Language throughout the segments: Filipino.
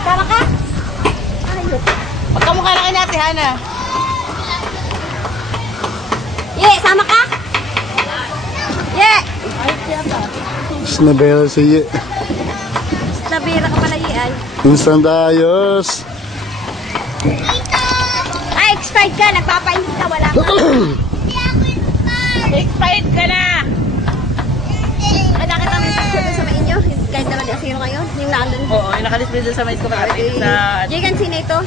Tama ka? Ayok. Pagkamukha na kay Ate Hana. Ye, sama ka? Ye! Snabela si Ye. Nabira ka pala, Ye, ay. Instant ayos. Ay, expired ka. Nagpapainit ka. Wala ka. Expired ka na! Ay, nakita mo yung picture dun sa may inyo? Kahit naman yung sino kayo? Yung nandun. Oo, yung nakadisplay doon sa mais ko malapit sa... Jigan, sino ito?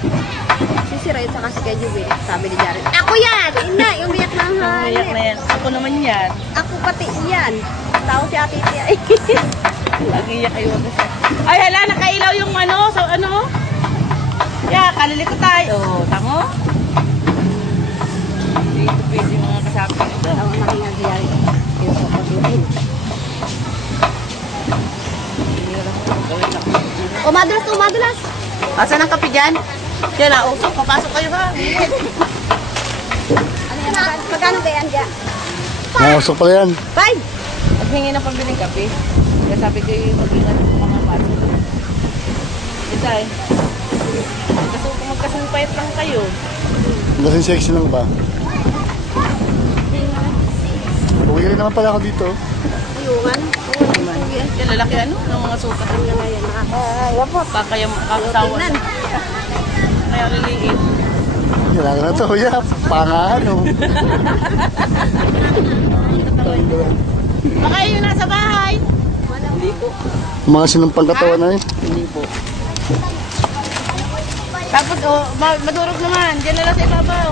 Si Sir Ed, saka si Kajubil. Sabi ni Jared. Ako yan! Ina, yung biyak ng Umiyak na yan. Ako naman yan. Ako pati yan. Tao si Ate Tia. Nag-iyak kayo. Ay, hala, nakailaw yung ano, sa ano? Yeah, kaliliko tayo. Oo, tamo? Dito pwede yung mga kasabi. Ako makingan si Jared. Yung kapatutin. Umadulas, umadulas. Asan ang kape dyan? Yan na, usok. Papasok kayo ha. Ano yan? Magkano ba yan dyan? Nakasok pala yan. Five! Maghingi ng pambiling kape. Kaya sabi ko yung mag-ingat ng mga pasok. Ito ay. Magkasumpayat lang kayo. Lasing sexy lang ba? Uwi rin naman pala ako dito. Ayungan. Yan, lalaki ano? Ng mga sukat. Ayan po. Kakasawa na. Kaya liliit. Kailangan na to, kuya. Pangahan, oh. Baka yun nasa bahay. Hindi po. Mga sinumpang katawan na eh. Hindi po. Tapos, oh, madurog naman. Diyan na lang sa ibabaw.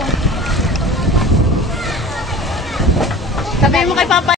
Sabihin mo kay Papa.